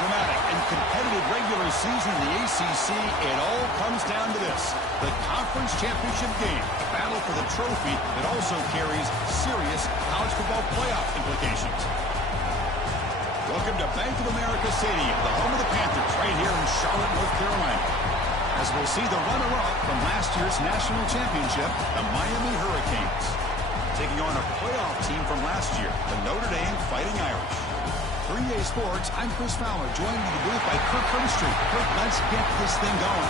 dramatic and competitive regular season in the ACC, it all comes down to this: the conference championship game, a battle for the trophy that also carries serious college football playoff implications. Welcome to Bank of America Stadium, the home of the Panthers, right here in Charlotte, North Carolina, as we'll see the runner-up from last year's national championship, the Miami Hurricanes, taking on a playoff team from last year, the Notre Dame Fighting Irish. 3A Sports, I'm Chris Fowler, joined in the booth by Kirk Street. Kirk, let's get this thing going.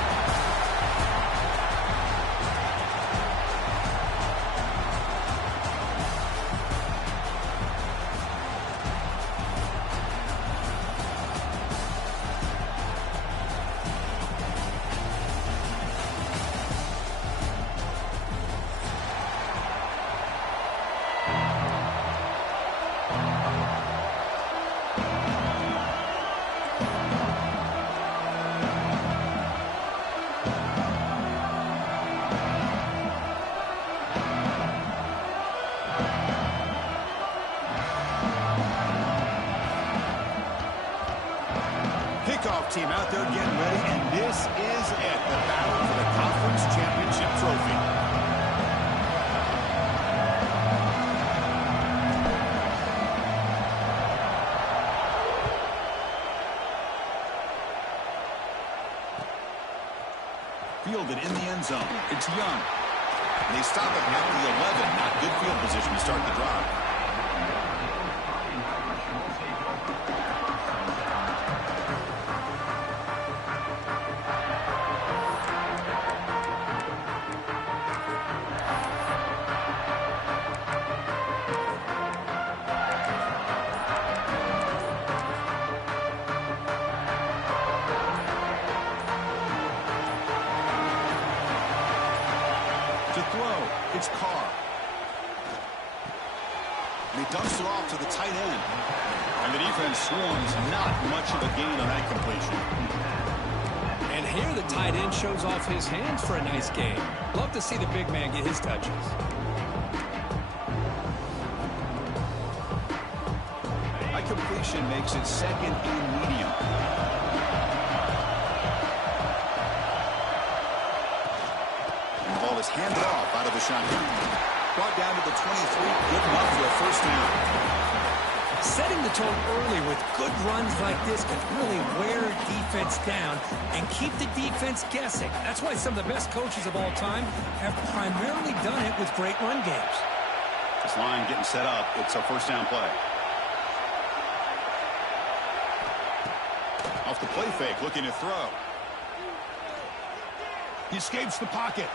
Kickoff team out there getting ready, and this is it, the battle for the conference championship trophy. Fielded in the end zone. It's Young. And they stop it at the 11. Not good field position to start the drive. To throw, it's Carr. And he dumps it off to the tight end. And the defense swarms, not much of a gain on that completion. And here the tight end shows off his hands for a nice game. Love to see the big man get his touches. That completion makes it second and medium. Ball is handed off out of the shotgun. Brought down to the 23, good enough for a first down. Setting the tone early with good runs like this can really wear defense down and keep the defense guessing. That's why some of the best coaches of all time have primarily done it with great run games. This line getting set up. It's a first down play. Off the play fake, looking to throw. He escapes the pocket.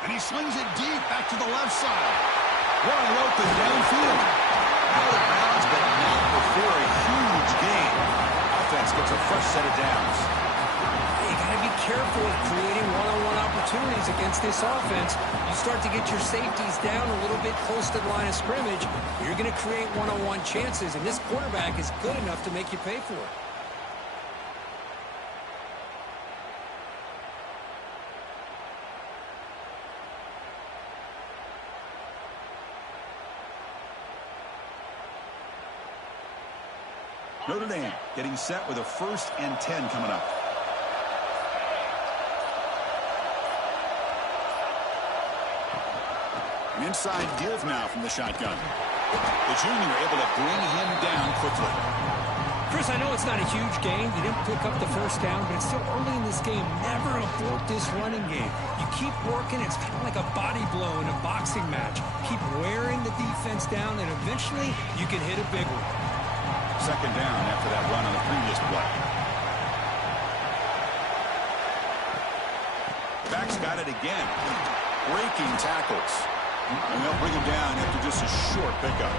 And he slings it deep back to the left side. Wide open downfield. Out of bounds, but not before a huge gain. Offense gets a fresh set of downs. You got to be careful of creating one-on-one opportunities against this offense. You start to get your safeties down a little bit close to the line of scrimmage, you're going to create one-on-one chances, and this quarterback is good enough to make you pay for it. Notre Dame getting set with a 1st and 10 coming up. An inside give now from the shotgun. The junior able to bring him down quickly. Chris, I know it's not a huge gain. You didn't pick up the first down, but it's still early in this game. Never abort this running game. You keep working. It's kind of like a body blow in a boxing match. Keep wearing the defense down, and eventually you can hit a big one. Second down after that run on the previous play. Back's got it again. Breaking tackles. And they'll bring him down after just a short pickup.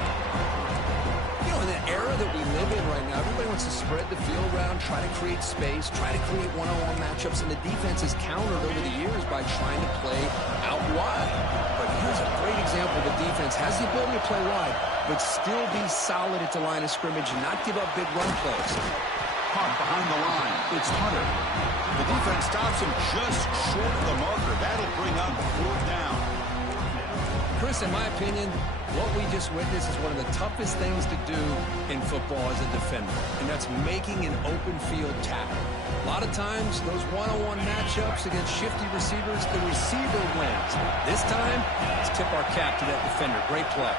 You know, in the era that we live in right now, everybody wants to spread the field around, try to create space, try to create one-on-one matchups, and the defense has countered over the years by trying to play out wide. But here's a great example. The defense has the ability to play wide, but still be solid at the line of scrimmage and not give up big run plays. Caught behind the line. It's Hunter. The defense stops him just short of the marker. That'll bring up 4th down. Chris, in my opinion, what we just witnessed is one of the toughest things to do in football as a defender, and that's making an open field tackle. A lot of times, those one-on-one matchups against shifty receivers, the receiver wins. This time, let's tip our cap to that defender. Great play.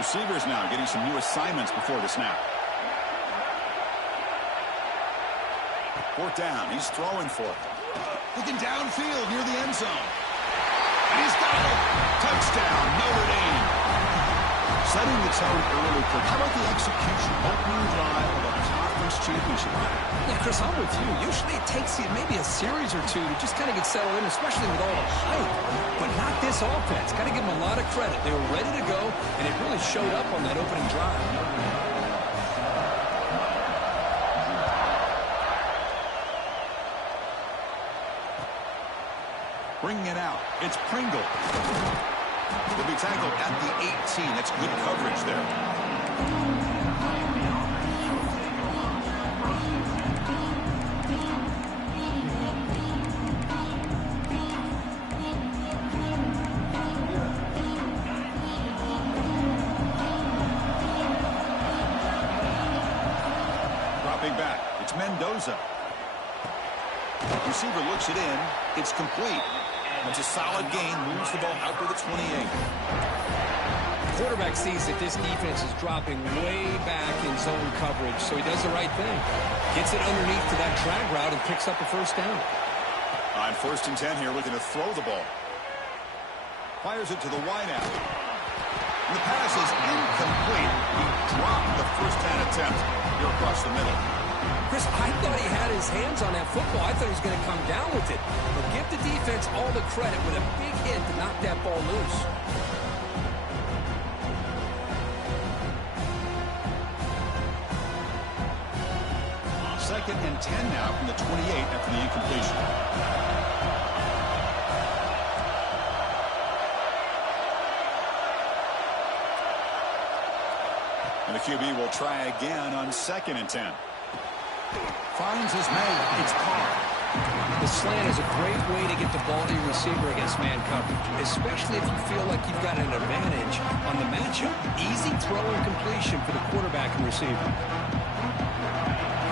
Receivers now getting some new assignments before the snap. Fourth down. He's throwing for it. Looking downfield near the end zone. And he's got it. Touchdown, Notre Dame. Setting the tone early. How about the execution? Opening drive of a conference championship game. Yeah, Chris, I'm with you. Usually it takes you maybe a series or two to just kind of get settled in, especially with all the hype. But not this offense. Got to give them a lot of credit. They were ready to go, and it really showed up on that opening drive. Bringing it out. It's Pringle. He'll be tackled at the 18. That's good coverage there. Dropping back. It's Mendoza. Receiver looks it in. It's complete. It's a solid gain. Moves the ball out to the 28. The quarterback sees that this defense is dropping way back in zone coverage, so he does the right thing. Gets it underneath to that drag route and picks up a first down. On 1st and 10 here, looking to throw the ball. Fires it to the wideout. And the pass is incomplete. He dropped the first down attempt here across the middle. Chris, I thought he had his hands on that football. I thought he was going to come down with it. But give the defense all the credit with a big hit to knock that ball loose. Second and 10 now from the 28 after the incompletion. And the QB will try again on 2nd and 10. Finds his man. It's Carr. The slant is a great way to get the ball to your receiver against man coverage, especially if you feel like you've got an advantage on the matchup. Easy throw and completion for the quarterback and receiver.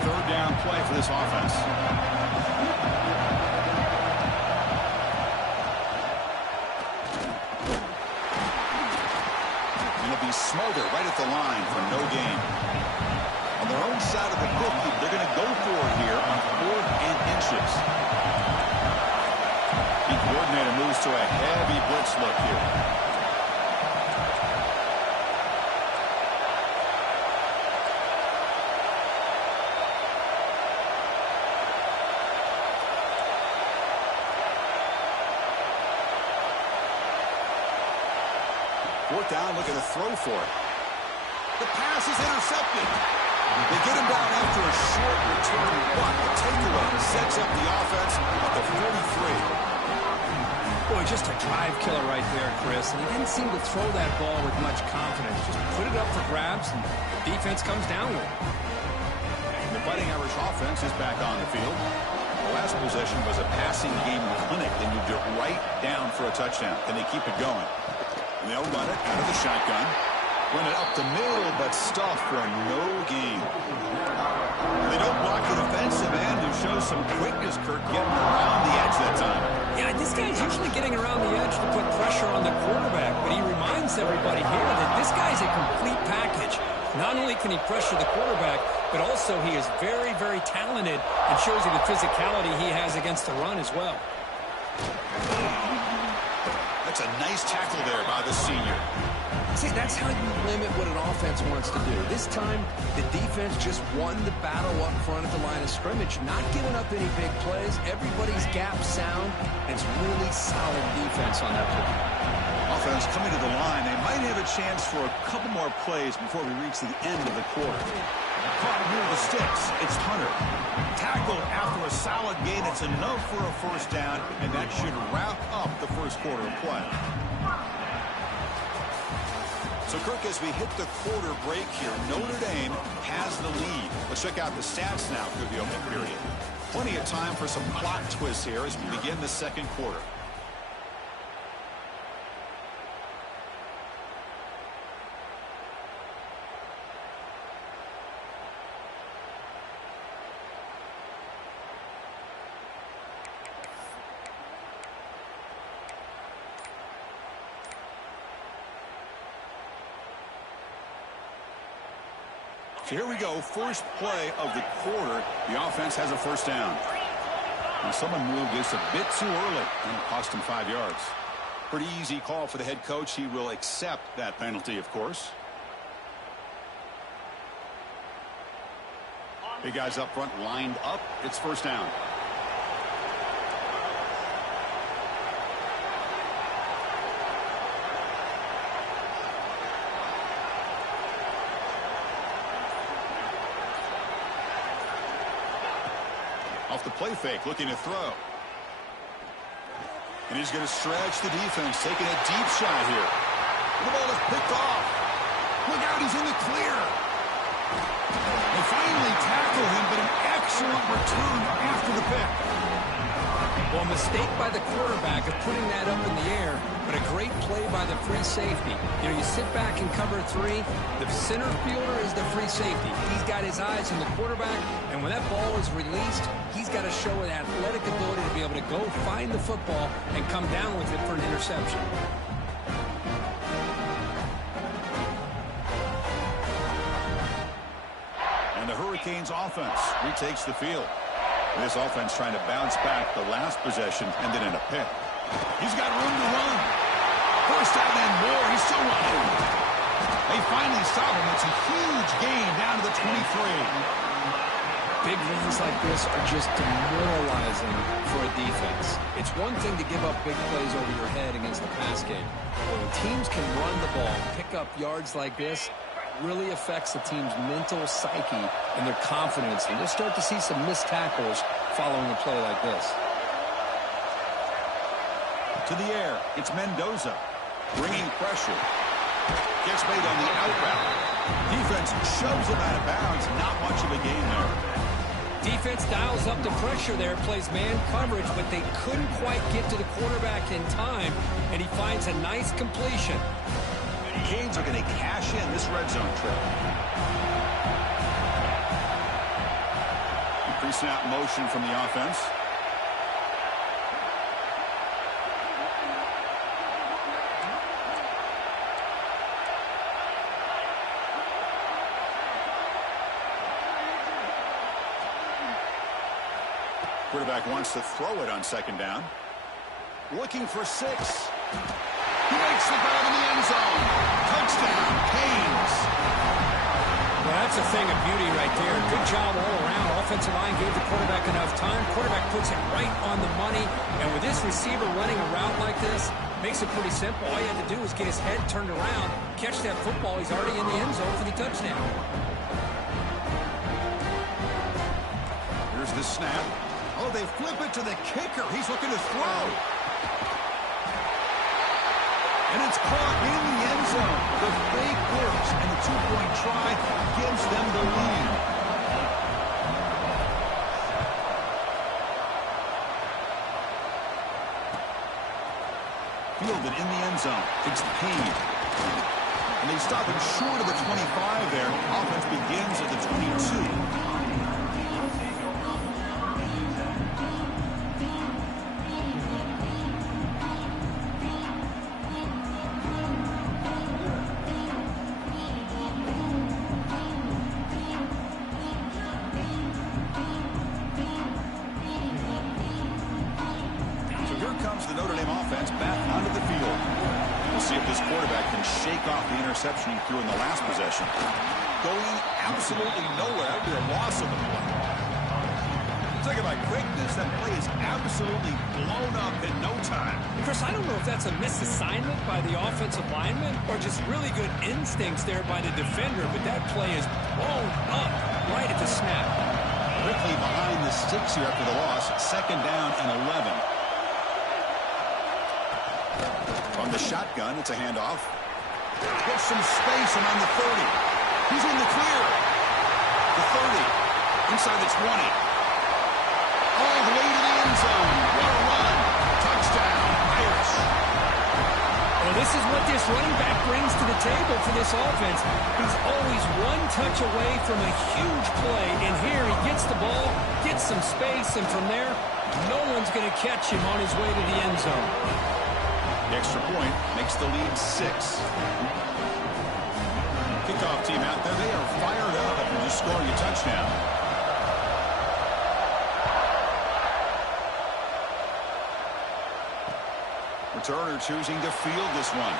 3rd down play for this offense. And it'll be Smolder right at the line for no gain. On their own side of the 50, they're going to go for it here on 4th and inches. The coordinator moves to a heavy blitz look here. Fourth down, looking to throw for it. The pass is intercepted. They get him down after a short return. What a takeaway. Sets up the offense at the 43. Boy, just a drive killer right there, Chris. And he didn't seem to throw that ball with much confidence. Just put it up for grabs, and the defense comes down with it. And the Fighting Irish offense is back on the field. The last possession was a passing game clinic. They moved it right down for a touchdown. Can they keep it going? And they'll run it out of the shotgun. Run it up the middle, but stuff for no gain. They don't block the defensive end, who shows some quickness, Kirk, getting around the edge that time. Yeah, this guy's usually getting around the edge to put pressure on the quarterback, but he reminds everybody here that this guy's a complete package. Not only can he pressure the quarterback, but also he is very, very talented and shows you the physicality he has against the run as well. That's a nice tackle there by the senior. See, that's how you limit what an offense wants to do. This time, the defense just won the battle up front at the line of scrimmage, not giving up any big plays. Everybody's gap sound, and it's really solid defense on that play. Offense coming to the line. They might have a chance for a couple more plays before we reach the end of the quarter. Caught near the sticks. It's Hunter. Tackled after a solid gain. It's enough for a first down, and that should wrap up the first quarter of play. So, Kirk, as we hit the quarter break here, Notre Dame has the lead. Let's check out the stats now through the opening period. Plenty of time for some plot twists here as we begin the second quarter. So here we go, first play of the quarter. The offense has a first down. Now someone moved this a bit too early, and it cost him 5 yards. Pretty easy call for the head coach. He will accept that penalty, of course. Big guys up front lined up. It's first down. Off the play fake, looking to throw. And he's going to stretch the defense, taking a deep shot here. The ball is picked off. Look out, he's in the clear. They finally tackle him, but an excellent return after the pick. Well, a mistake by the quarterback of putting that up in the air, but a great play by the free safety. You know, you sit back and cover 3. The center fielder is the free safety. He's got his eyes on the quarterback, and when that ball is released, he's got to show an athletic ability to be able to go find the football and come down with it for an interception. And the Hurricanes offense retakes the field. This offense trying to bounce back. The last possession ended in a pick. He's got room to run. First down and more. He's still running. They finally stop him. It's a huge gain down to the 23. Big runs like this are just demoralizing for a defense. It's one thing to give up big plays over your head against the pass game. But when teams can run the ball, pick up yards like this, really affects the team's mental psyche and their confidence. And you'll start to see some missed tackles following a play like this. To the air, it's Mendoza. Bringing pressure. Gets made on the out route. Defense shoves him out of bounds. Not much of a gain there. Defense dials up the pressure there, plays man coverage, but they couldn't quite get to the quarterback in time, and he finds a nice completion. Canes are going to cash in this red zone trip. Pre-snap motion from the offense. Quarterback wants to throw it on second down. Looking for 6. He makes the grab in the end zone. Touchdown, Canes. Well, that's a thing of beauty right there. Good job all around. Offensive line gave the quarterback enough time. Quarterback puts it right on the money. And with this receiver running a route like this, makes it pretty simple. All you have to do is get his head turned around, catch that football. He's already in the end zone for the touchdown. Here's the snap. Oh, they flip it to the kicker. He's looking to throw. And it's caught in the end zone. The fake works, and the 2-point try gives them the lead. Fielded in the end zone. Takes the pain. And they stop him short of the 25 there. Offense begins at the 22. The Notre Dame offense back onto the field. We'll see if this quarterback can shake off the interception he threw in the last possession. Going absolutely nowhere after a loss of the play. Talk about quickness. That play is absolutely blown up in no time. Chris, I don't know if that's a misassignment by the offensive lineman or just really good instincts there by the defender, but that play is blown up right at the snap. Quickly behind the sticks here after the loss. Second down and 11. On the shotgun, it's a handoff. Gets some space and on the 30. He's in the clear. The 30. Inside the 20. All the way to the end zone. What a run. Touchdown, Irish. Well, this is what this running back brings to the table for this offense. He's always one touch away from a huge play. And here he gets the ball, gets some space, and from there, no one's going to catch him on his way to the end zone. The extra point makes the lead 6. Kick kickoff team out there, they are fired up after just scoring a touchdown. Returner choosing to field this one.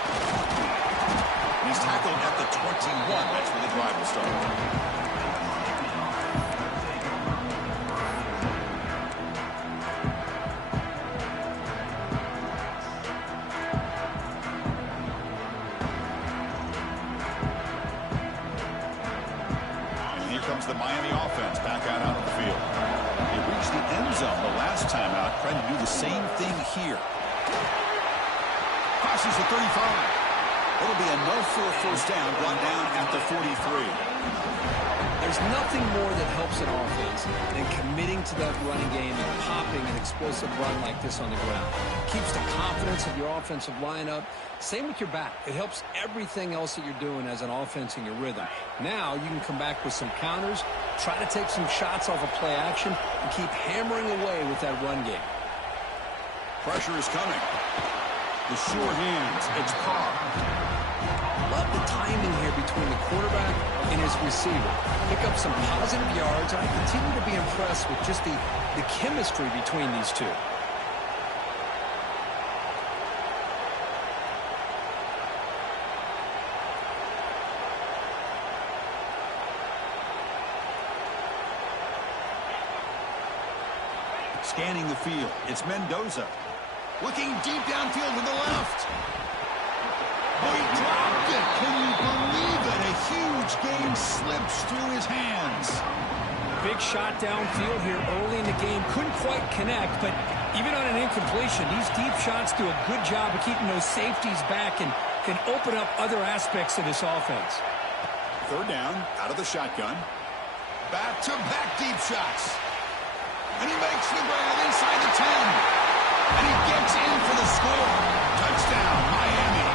He's tackled at the 21. That's where the drive will start. Comes the Miami offense back out onto the field. They reached the end zone the last time out, trying to do the same thing here. Passes the 35. It'll be enough for a first down, brought down at the 43. There's nothing more that helps an offense than committing to that running game and popping an explosive run like this on the ground. Keeps the confidence of your offensive lineup. Same with your back. It helps everything else that you're doing as an offense in your rhythm. Now you can come back with some counters, try to take some shots off of play action, and keep hammering away with that run game. Pressure is coming. The sure hands. It's Carr. Love the timing here between the quarterback and his receiver. Pick up some positive yards, and I continue to be impressed with just the chemistry between these two. Scanning the field, it's Mendoza. Looking deep downfield to the left. Oh, he dropped it. Can you believe it? A huge game slips through his hands. Big shot downfield here early in the game. Couldn't quite connect, but even on an incompletion, these deep shots do a good job of keeping those safeties back and can open up other aspects of this offense. Third down, out of the shotgun. Back-to-back deep shots. And he makes the grab inside the 10. And he gets in for the score. Touchdown, Miami.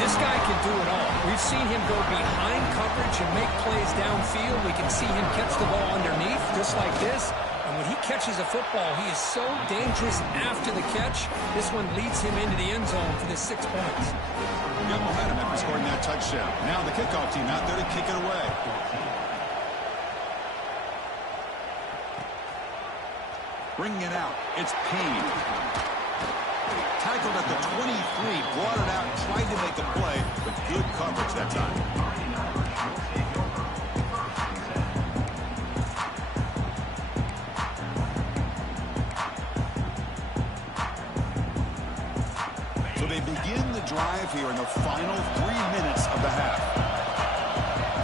This guy can do it all. We've seen him go behind coverage and make plays downfield. We can see him catch the ball underneath, just like this. And when he catches a football, he is so dangerous after the catch. This one leads him into the end zone for the 6 points. Got momentum after scoring that touchdown. Now the kickoff team out there to kick it away. Bringing it out, it's Payne. Tackled at the 23, brought it out, tried to make a play, but good coverage that time. So they begin the drive here in the final 3 minutes of the half.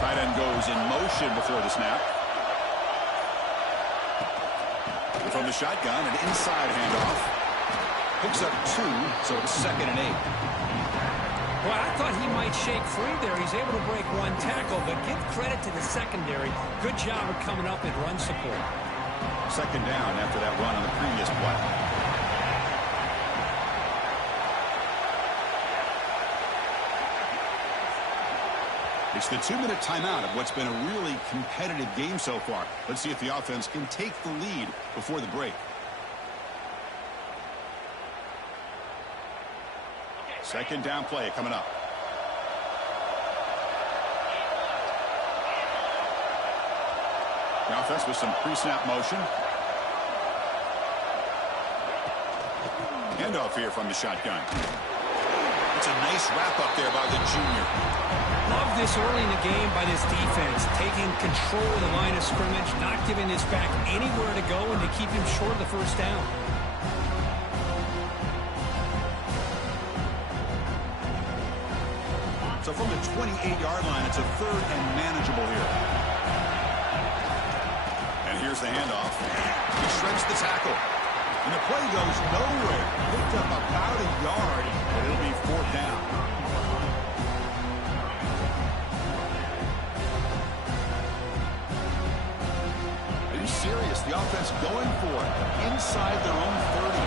Tight end goes in motion before the snap. From the shotgun, an inside handoff. Picks up 2, so it's 2nd and 8. Well, I thought he might shake free there. He's able to break one tackle, but give credit to the secondary. Good job of coming up in run support. 2nd down after that run on the previous play. It's the 2-minute timeout of what's been a really competitive game so far. Let's see if the offense can take the lead before the break. Second down play coming up. The offense with some pre-snap motion. Handoff here from the shotgun. It's a nice wrap-up there by the junior. Love this early in the game by this defense, taking control of the line of scrimmage, not giving this back anywhere to go, and to keep him short of the first down. So from the 28-yard line, it's a 3rd and manageable here. And here's the handoff. He shreds the tackle. And the play goes nowhere. Picked up about a yard, but it'll be 4th down. Are you serious? The offense going for it inside their own 30.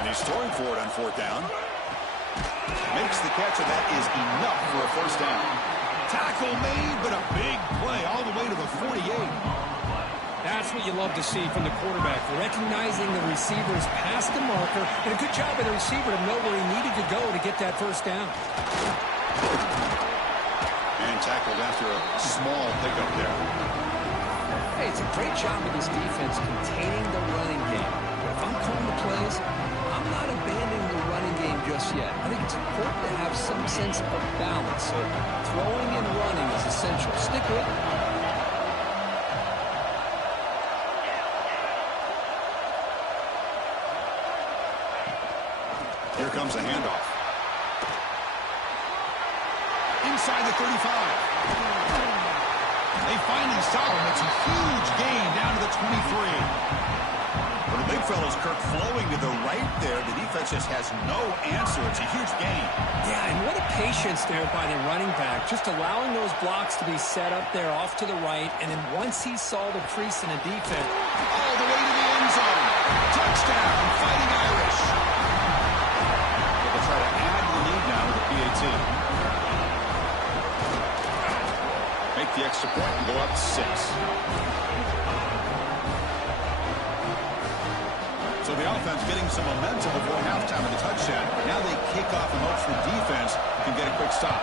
And he's throwing for it on 4th down. Makes the catch, and that is enough for a first down. Tackle made, but a big play all the way to the 48. That's what you love to see from the quarterback, recognizing the receivers past the marker, and a good job by the receiver to know where he needed to go to get that first down. tackled after a small pickup there. Hey, it's a great job of this defense containing the running game. But if I'm calling the plays, I'm not abandoning the running game just yet. I think it's important to have some sense of balance. So throwing and running is essential. Stick with it. Here comes a handoff. Inside the 35. They finally stop him. It's a huge gain down to the 23. Well, the big fella's Kirk flowing to the right there. The defense just has no answer. It's a huge gain. Yeah, and what a patience there by the running back. Just allowing those blocks to be set up there off to the right. And then once he saw the crease in the defense. All the way to the end zone. Touchdown, Fighting Irish. They'll try to add the lead now with the PAT. Make the extra point and go up 6. So the offense getting some momentum before halftime of the touchdown. Now they kick off and hopes the defense can get a quick stop.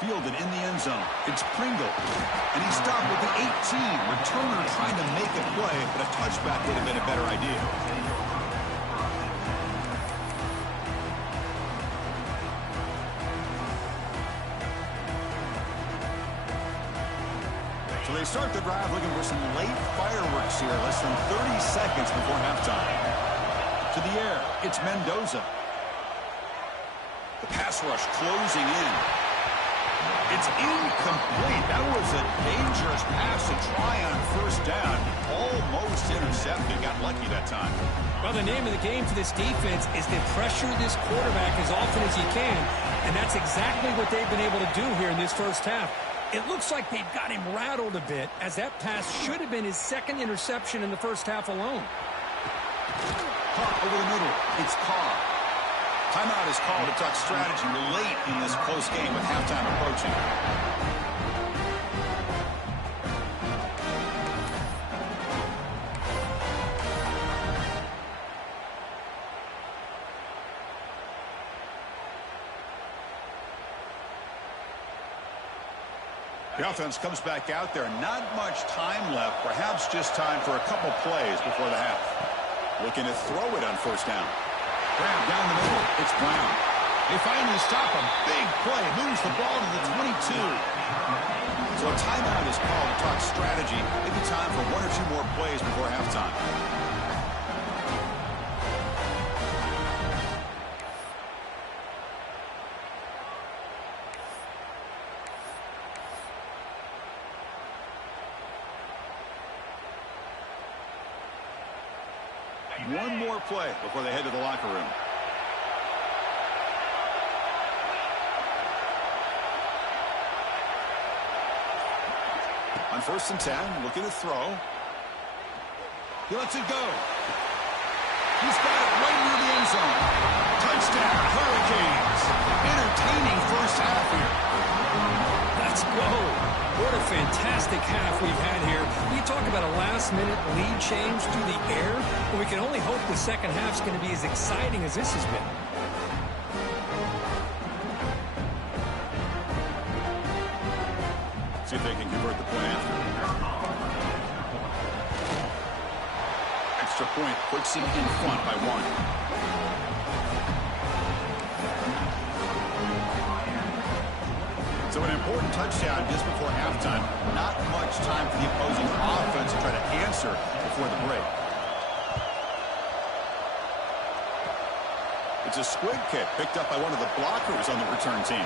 Fielded in the end zone. It's Pringle. And he stopped with the 18. Returner trying to make a play, but a touchback would have been a better idea. So they start the drive looking for some late fireworks here, less than 30 seconds before halftime. To the air, it's Mendoza. The pass rush closing in. It's incomplete. That was a dangerous pass to try on first down. Almost intercepted. Got lucky that time. Well, the name of the game for this defense is to pressure this quarterback as often as you can, and that's exactly what they've been able to do here in this first half. It looks like they've got him rattled a bit, as that pass should have been his second interception in the first half alone. Caught over the middle. It's Carr. Timeout is called to talk strategy late in this close game with halftime approaching. The offense comes back out there. Not much time left. Perhaps just time for a couple plays before the half. Looking to throw it on first down. Grab down the middle. It's Brown. They finally stop him. Big play. Moves the ball to the 22. So a timeout is called to talk strategy. Maybe time for 1 or 2 more plays before halftime. One more play before they head to the locker room. On 1st and 10, looking to throw. He lets it go. He's got it right near the end zone. Touchdown, Hurricanes. Entertaining first half here. Let's go. What a fantastic half we've had here. You talk about a last-minute lead change through the air, but we can only hope the second half's going to be as exciting as this has been. See if they can convert the point after. Extra point puts them in front by 1. So an important touchdown just before halftime. Not much time for the opposing offense to try to answer before the break. It's a squib kick picked up by one of the blockers on the return team.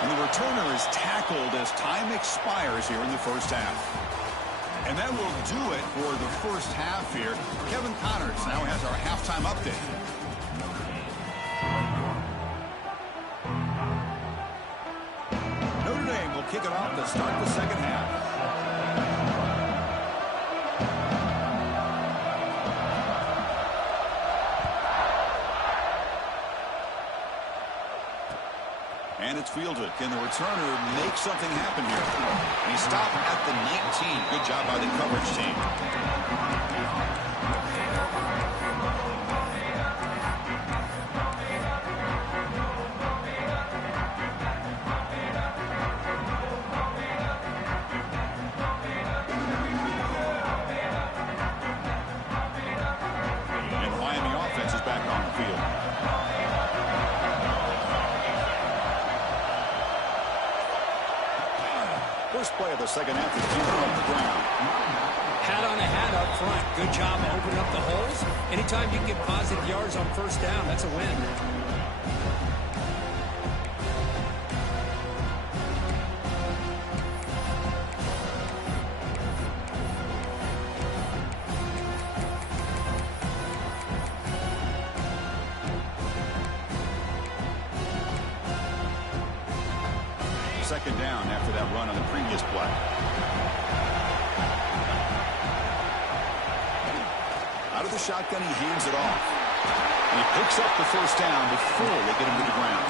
And the returner is tackled as time expires here in the first half. And that will do it for the first half here. Kevin Connors now has our halftime update. Notre Dame will kick it off to start the second half. And it's fielded. Can the returner make something happen here? And he stopped at the 19. Good job by the coverage team. First play of the second half is keeping on the ground. Hat on a hat up front. Good job of opening up the holes. Anytime you can get positive yards on first down, that's a win. Second down after that run on the previous play. Out of the shotgun, he hands it off. And he picks up the first down before they get him to the ground.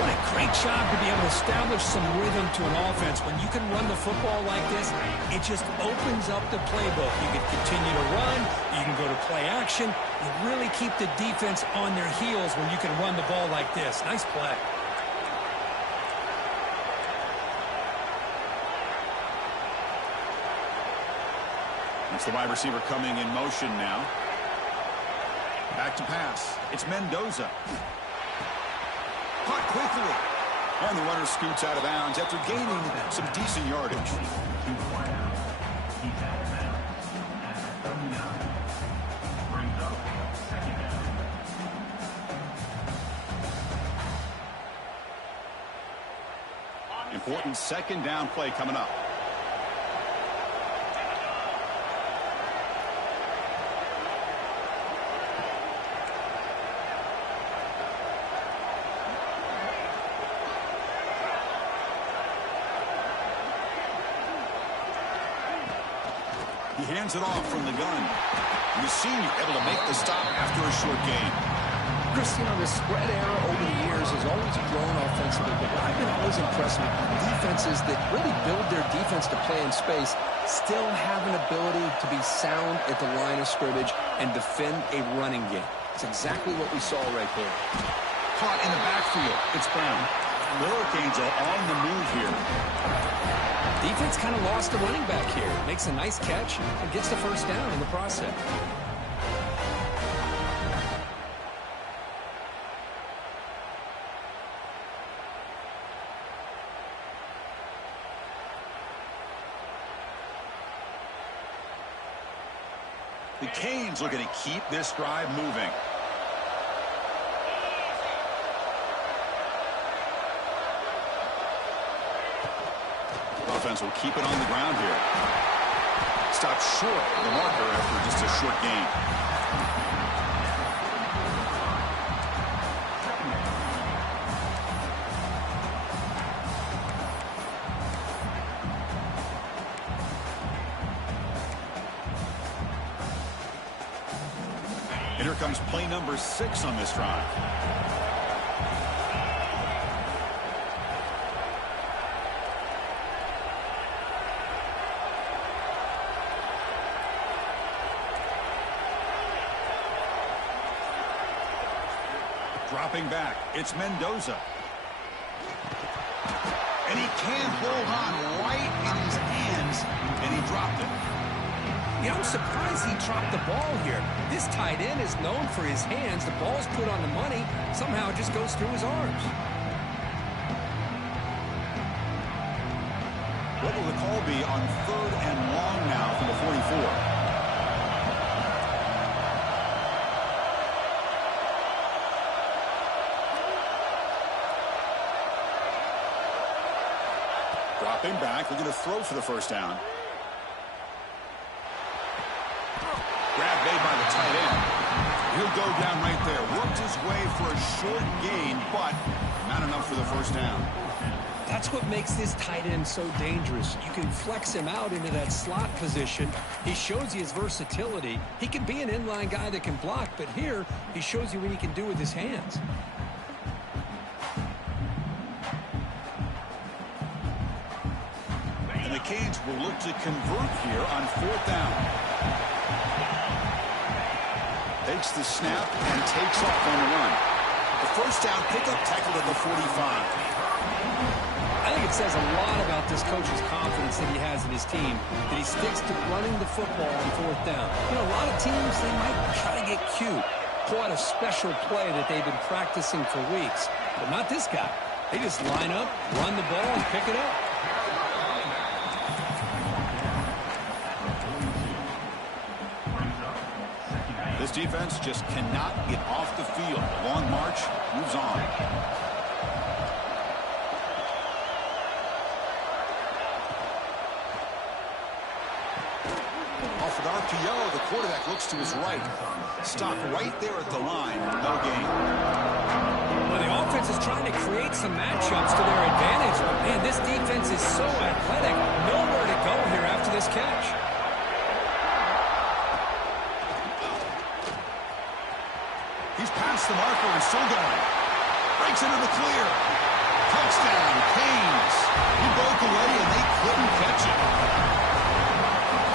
What a great job to be able to establish some rhythm to an offense. When you can run the football like this, it just opens up the playbook. You can continue to run. You can go to play action. You really keep the defense on their heels when you can run the ball like this. Nice play. It's the wide receiver coming in motion now. Back to pass. It's Mendoza. Caught quickly. And the runner scoots out of bounds after gaining some decent yardage. Important second down play coming up. He hands it off from the gun. And the senior able to make the stop after a short gain. Chris, you know, the spread era over the years has always grown offensively, but what I've been always impressed with defenses that really build their defense to play in space still have an ability to be sound at the line of scrimmage and defend a running game. It's exactly what we saw right there. Caught in the backfield. It's Brown. The Hurricanes are on the move here. Defense kind of lost the running back here. Makes a nice catch and gets the first down in the process. The Canes looking to keep this drive moving. Offense will keep it on the ground here. Stopped short of the marker after just a short gain. And here comes play number 6 on this drive. Dropping back, it's Mendoza. And he can't hold on right in his hands, and he dropped it. Yeah, I'm surprised he dropped the ball here. This tight end is known for his hands. The ball's put on the money. Somehow it just goes through his arms. What will the call be on 3rd and long now from the 44? Dropping back, we're going to throw for the first down. Grab made by the tight end. He'll go down right there. Worked his way for a short gain, but not enough for the first down. That's what makes this tight end so dangerous. You can flex him out into that slot position. He shows you his versatility. He can be an inline guy that can block, but here he shows you what he can do with his hands. And the Canes will look to convert here on 4th down. Takes the snap and takes off on the run. The first down pickup tackled at the 45. I think it says a lot about this coach's confidence that he has in his team, that he sticks to running the football on 4th down. You know, a lot of teams, they might try to get cute, pull out a special play that they've been practicing for weeks. But not this guy. They just line up, run the ball, and pick it up. offense just cannot get off the field. The long march moves on. Off an RPO, the quarterback looks to his right. Stop right there at the line. No gain. Well, the offense is trying to create some matchups to their advantage. But, man, this defense is so athletic. Nowhere to go here after this catch. He's past the marker and still going. Breaks into the clear. Touchdown, Canes. He broke away and they couldn't catch it.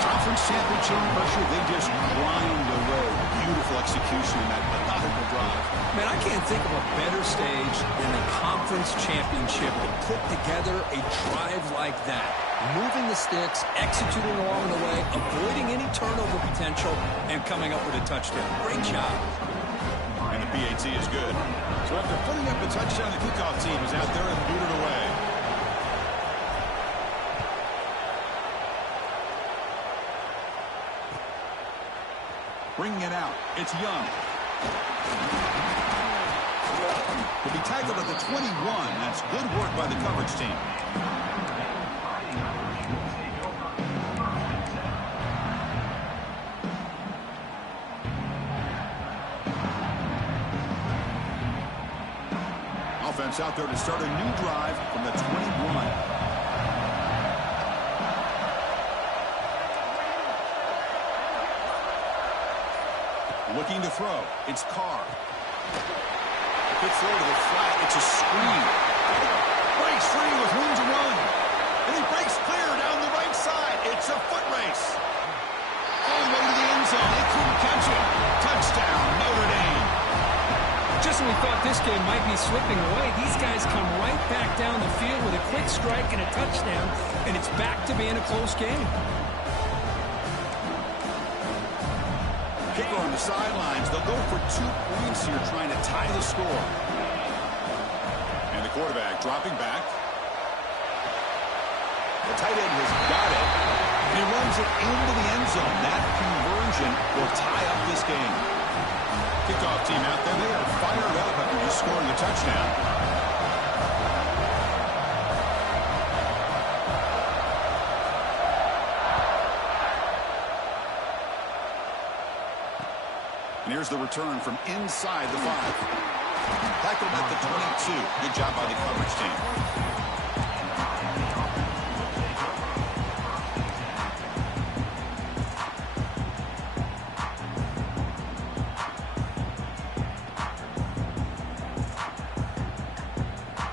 Conference championship pressure, they just grind away. Beautiful execution in that methodical drive. Man, I can't think of a better stage than the conference championship to put together a drive like that. Moving the sticks, executing along the way, avoiding any turnover potential, and coming up with a touchdown. Great job. And the PAT is good. So after putting up a touchdown, the kickoff team is out there and booted away. Bringing it out. It's Young. He'll be tackled at the 21. That's good work by the coverage team. Offense out there to start a new drive from the 21. Looking to throw. It's Carr. Good throw to the flat. It's a screen. Breaks free with room to run. And he breaks clear down the right side. It's a foot race. All the way to the end zone. They couldn't catch it. Touchdown, Notre Dame. Just when we thought this game might be slipping away, these guys come right back down the field with a quick strike and a touchdown, and it's back to being a close game. Kicker on the sidelines. They'll go for 2 points here, trying to tie the score. And the quarterback dropping back. The tight end has got it. And he runs it into the end zone. That conversion will tie up this game. Kickoff team out there. They are fired up after just scoring a touchdown. And here's the return from inside the 5. Tackled at the 22. Good job by the coverage team.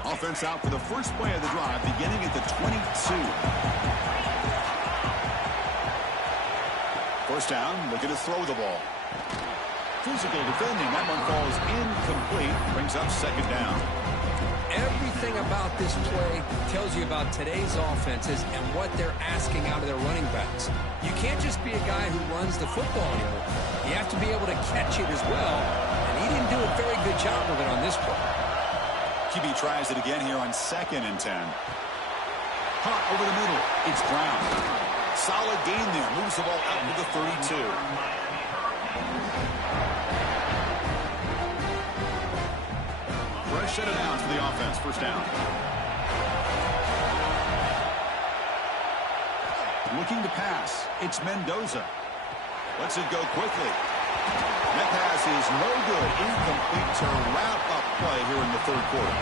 Offense out for the first play of the drive, beginning at the 22. First down, looking to throw the ball. Physical defending. That one falls incomplete. Brings up second down. Everything about this play tells you about today's offenses and what they're asking out of their running backs. You can't just be a guy who runs the football anymore. You have to be able to catch it as well, and he didn't do a very good job of it on this play. QB tries it again here on 2nd and 10. Hot over the middle. It's Brown. Solid gain there. Moves the ball out to the 32. Fresh set of downs for the offense. First down. Looking to pass. It's Mendoza. Lets it go quickly. That pass is no good. Incomplete to wrap up play here in the 3rd quarter.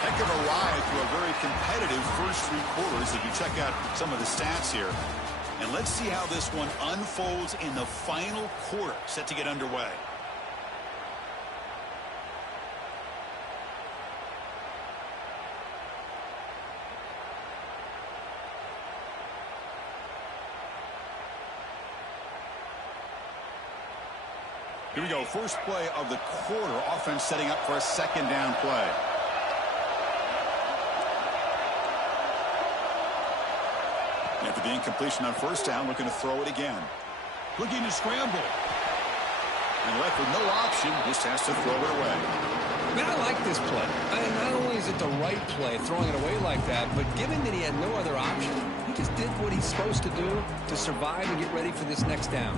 Heck of a ride through a very competitive first 3 quarters if you check out some of the stats here. And let's see how this one unfolds in the final quarter, set to get underway. Here we go, first play of the quarter. Offense setting up for a 2nd down play. After the incompletion on first down, looking to throw it again. Looking to scramble. And left with no option, just has to throw it away. Man, I like this play. Not only is it the right play, throwing it away like that, but given that he had no other option, he just did what he's supposed to do to survive and get ready for this next down.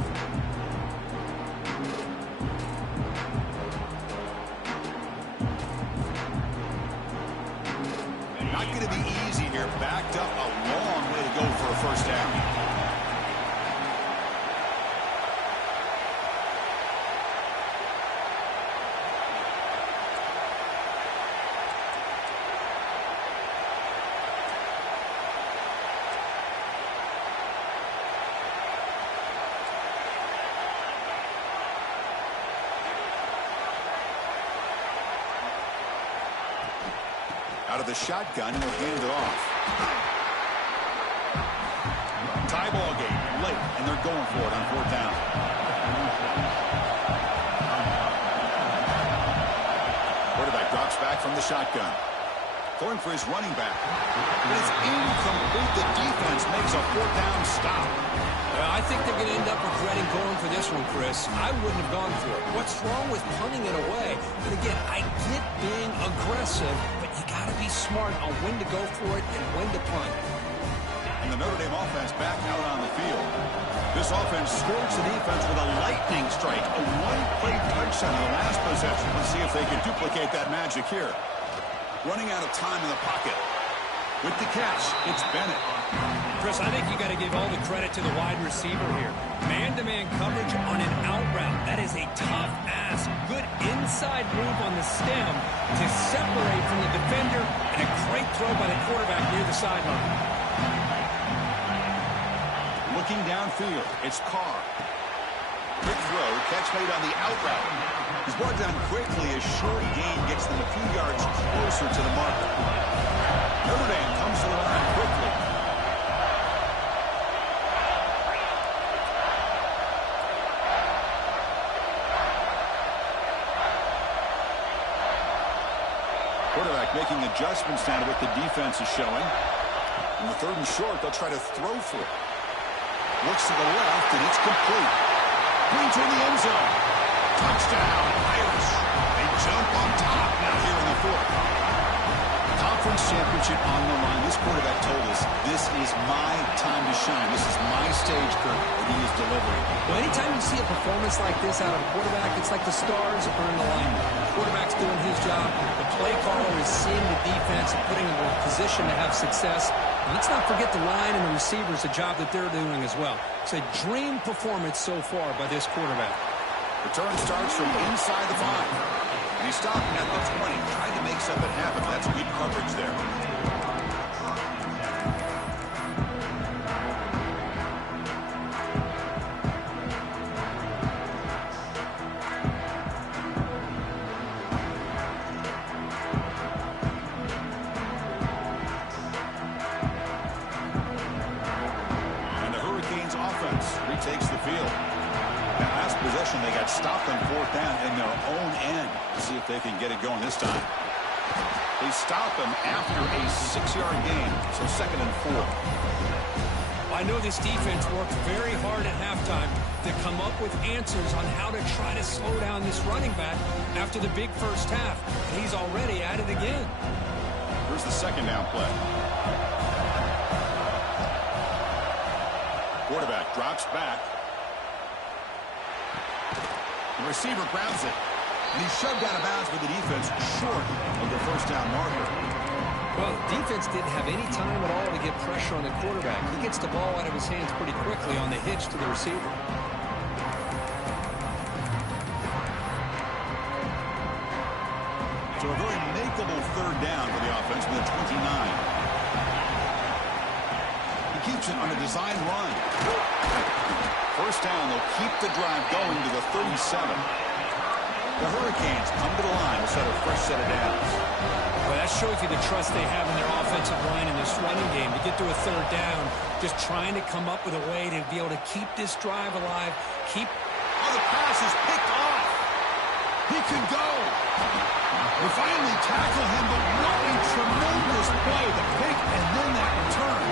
Not going to be easy here. Backed up a long way to go for a first down. Out of the shotgun, and he'll hand it off. Tie ball game late, and they're going for it on fourth down. Quarterback drops back from the shotgun. Going for his running back. But it's incomplete. The defense makes a fourth down stop. Well, I think they're going to end up regretting going for this one, Chris. I wouldn't have gone for it. What's wrong with punting it away? But again, I get being aggressive, but you got to be smart on when to go for it and when to punt. And the Notre Dame offense back out on the field. This offense scorched the defense with a lightning strike. A one-play touchdown in the last possession. Let's see if they can duplicate that magic here. Running out of time in the pocket. With the catch, it's Bennett. Chris, I think you got to give all the credit to the wide receiver here. Man-to-man coverage on an out route. That is a tough ass. Good inside move on the stem to separate from the defender, and a great throw by the quarterback near the sideline. Looking downfield, it's Carr. Quick throw, catch made on the out route. He's brought down quickly. A short gain gets them a few yards closer to the marker. Notre Dame comes to the line quickly. Quarterback making adjustments now to what the defense is showing. In the third and short, they'll try to throw for it. Looks to the left, and it's complete. Green to the end zone. Touchdown, Irish. They jump on top now here in the fourth. Conference championship on the line. This quarterback told us, this is my time to shine. This is my stage, Kirk, and he is delivering. Well, anytime you see a performance like this out of a quarterback, it's like the stars are in alignment. The quarterback's doing his job. The play caller is seeing the defense and putting them in a position to have success. And let's not forget the line and the receivers, the job that they're doing as well. It's a dream performance so far by this quarterback. Return starts from inside the 5. And he's stopping at the 20, trying to make something happen. That's good coverage there. And the Hurricanes offense retakes the field. That last possession, they got stopped on fourth down in their own end. Let's see if they can get it going this time. They stop him after a 6-yard gain, so 2nd and 4. I know this defense worked very hard at halftime to come up with answers on how to try to slow down this running back after the big first half. And he's already at it again. Here's the 2nd down play. Quarterback drops back. The receiver grabs it, and he's shoved out of bounds with the defense short of the first down marker. Well, the defense didn't have any time at all to get pressure on the quarterback. He gets the ball out of his hands pretty quickly on the hitch to the receiver. So a very makeable 3rd down for the offense with a 29. He keeps it on a design run. First down, they'll keep the drive going to the 37. The Hurricanes come to the line to set a fresh set of downs. Well, that shows you the trust they have in their offensive line in this running game. To get to a 3rd down, just trying to come up with a way to be able to keep this drive alive. Oh, the pass is picked off. He can go. They finally tackle him, but what a tremendous play. The pick and then that return.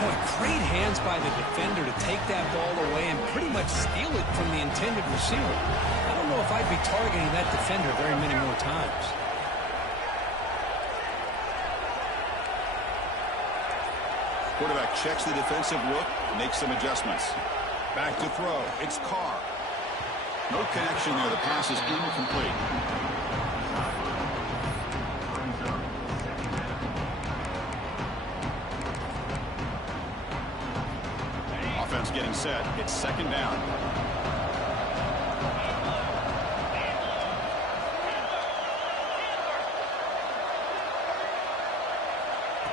Boy, great hands by the defender to take that ball away and pretty much steal it from the intended receiver. I don't know if I'd be targeting that defender very many more times. Quarterback checks the defensive look, makes some adjustments. Back to throw. It's Carr. No connection there. The pass is incomplete. offense getting set. It's second down.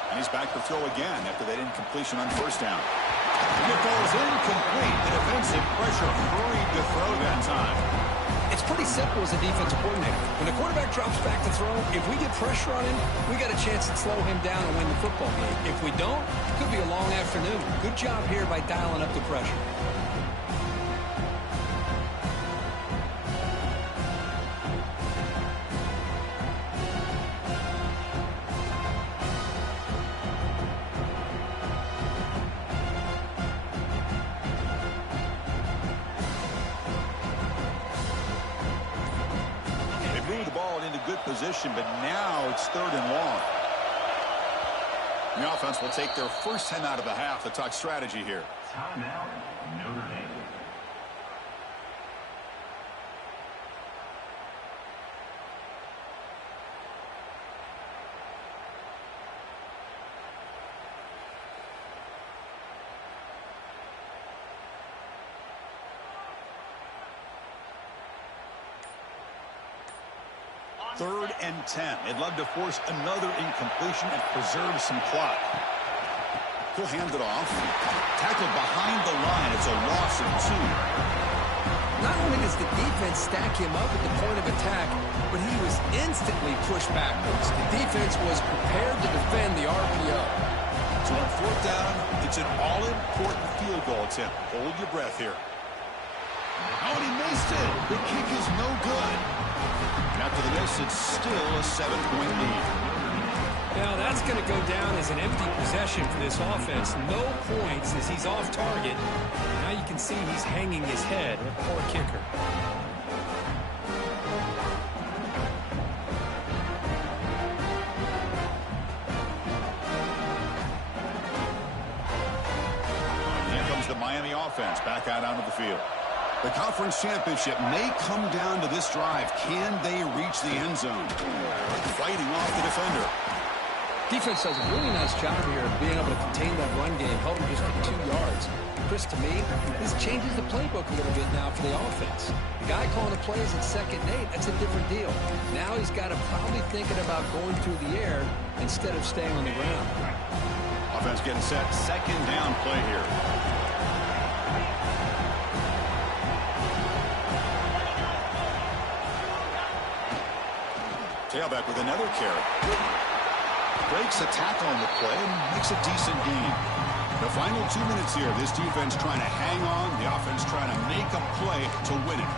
And he's back to throw again after that incompletion on first down. And it goes incomplete. The defensive pressure hurried to throw that time. It's pretty simple as a defensive coordinator. When the quarterback drops back to throw, if we get pressure on him, we got a chance to slow him down and win the football game. If we don't, it could be a long afternoon. Good job here by dialing up the pressure. Position, but now it's third and long. The offense will take their first 10 out of the half to talk strategy here. Timeout, Notre Dame. Third and 10. They'd love to force another incompletion and preserve some clock. He'll hand it off. Tackled behind the line. It's a loss of 2. Not only does the defense stack him up at the point of attack, but he was instantly pushed backwards. The defense was prepared to defend the RPO. So on fourth down, it's an all-important field goal attempt. Hold your breath here. Oh, and he missed it. The kick is no good. And after the miss, it's still a 7-point lead. Now that's going to go down as an empty possession for this offense. No points as he's off target. Now you can see he's hanging his head. Poor kicker. Here comes the Miami offense back out onto the field. The conference championship may come down to this drive. Can they reach the end zone? Fighting off the defender. Defense does a really nice job here of being able to contain that run game, held him just for 2 yards. Chris, to me, this changes the playbook a little bit now for the offense. The guy calling the plays at 2nd and 8, that's a different deal. Now he's got to probably thinking about going through the air instead of staying on the ground. Offense getting set. Second down play here. Tailback with another carry. Breaks a tackle on the play and makes a decent gain. The final 2 minutes here, this defense trying to hang on, the offense trying to make a play to win it.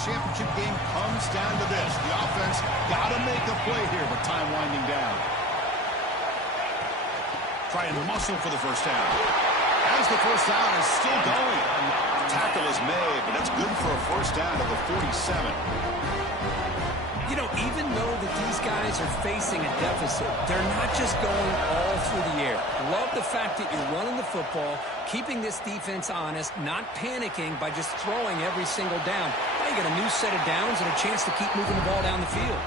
Championship game comes down to this. The offense got to make a play here, but time winding down. Try and muscle for the first down. As the first down is still going. Tackle is made, but that's good for a first down at the 47. You know, even though that these guys are facing a deficit, they're not just going all through the air. Love the fact that you're running the football, keeping this defense honest, not panicking by just throwing every single down. Now you got a new set of downs and a chance to keep moving the ball down the field.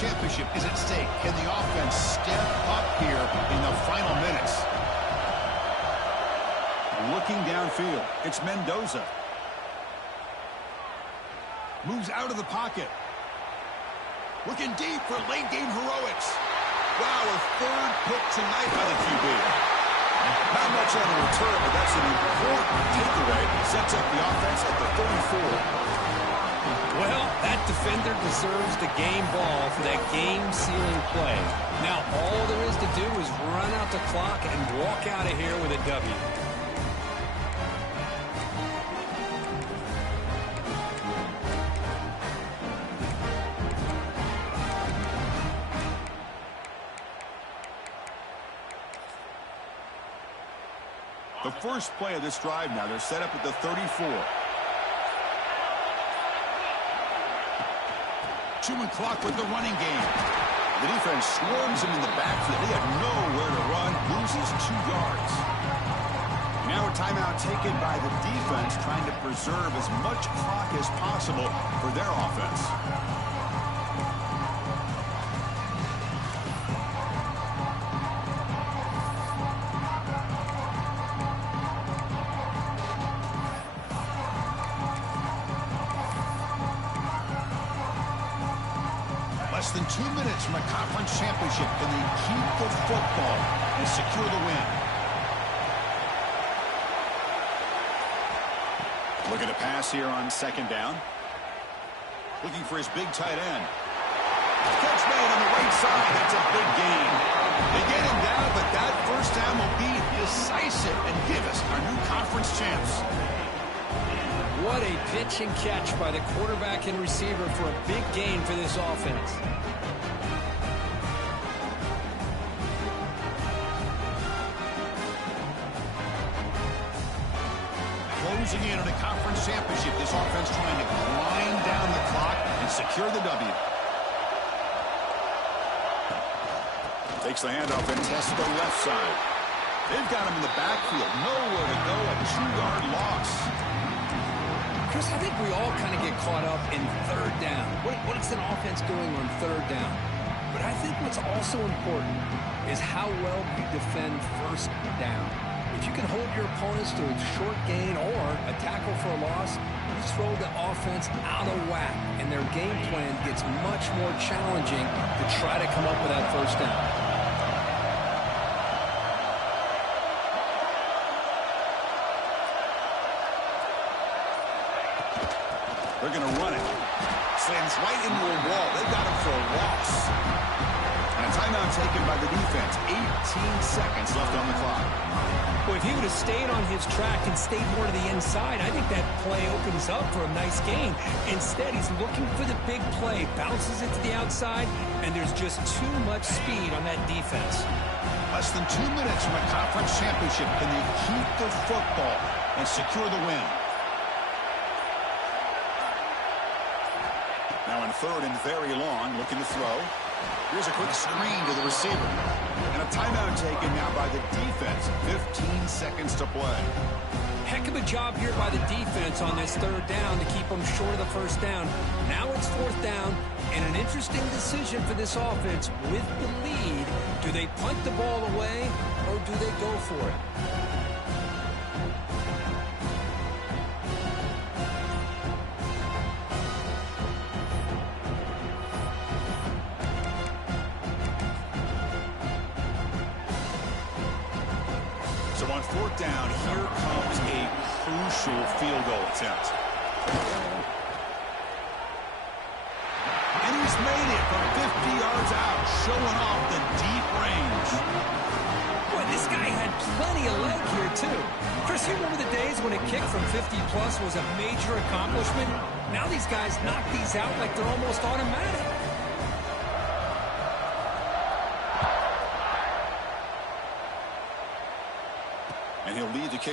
Championship is at stake. Can the offense step up here in the final minutes? Looking downfield, it's Mendoza. Moves out of the pocket. Looking deep for late game heroics. Wow, a third pick tonight by the QB. Not much on the return, but that's an important takeaway. Sets up the offense at the 34. Well, that defender deserves the game ball for that game-sealing play. Now, all there is to do is run out the clock and walk out of here with a W. The first play of this drive now, they're set up at the 34. Chewing clock with the running game. The defense swarms him in the backfield. He had nowhere to run, loses 2 yards. Now a timeout taken by the defense, trying to preserve as much clock as possible for their offense. Less than 2 minutes from a conference championship. Can they keep the football and secure the win? Looking to pass here on second down. Looking for his big tight end. Catch made on the right side. That's a big gain. They get him down, but that first down will be decisive and give us our new conference champs. What a pitch and catch by the quarterback and receiver for a big gain for this offense. Closing in on a conference championship. This offense trying to grind down the clock and secure the W. Takes the handoff and tests the left side. They've got him in the backfield. Nowhere to go. A 2-yard loss. Chris, I think we all kind of get caught up in third down. What is an offense doing on third down? But I think what's also important is how well you defend first down. If you can hold your opponents to a short gain or a tackle for a loss, you throw the offense out of whack, and their game plan gets much more challenging to try to come up with that first down. They're going to run it. Slams right into a wall. They've got him for a loss. And a timeout taken by the defense. 18 seconds left on the clock. Well, if he would have stayed on his track and stayed more to the inside, I think that play opens up for a nice gain. Instead, he's looking for the big play. Bounces it to the outside, and there's just too much speed on that defense. Less than 2 minutes from a conference championship. Can they keep the football and secure the win? Now in third and very long, looking to throw. Here's a quick screen to the receiver. And a timeout taken now by the defense. 15 seconds to play. Heck of a job here by the defense on this third down to keep them short of the first down. Now it's fourth down, and an interesting decision for this offense with the lead. Do they punt the ball away, or do they go for it? So on fourth down, here comes a crucial field goal attempt. And he's made it from 50 yards out, showing off the deep range. Boy, this guy had plenty of leg here, too. Chris, you remember the days when a kick from 50-plus was a major accomplishment? Now these guys knock these out like they're almost automatic. And he'll lead the kick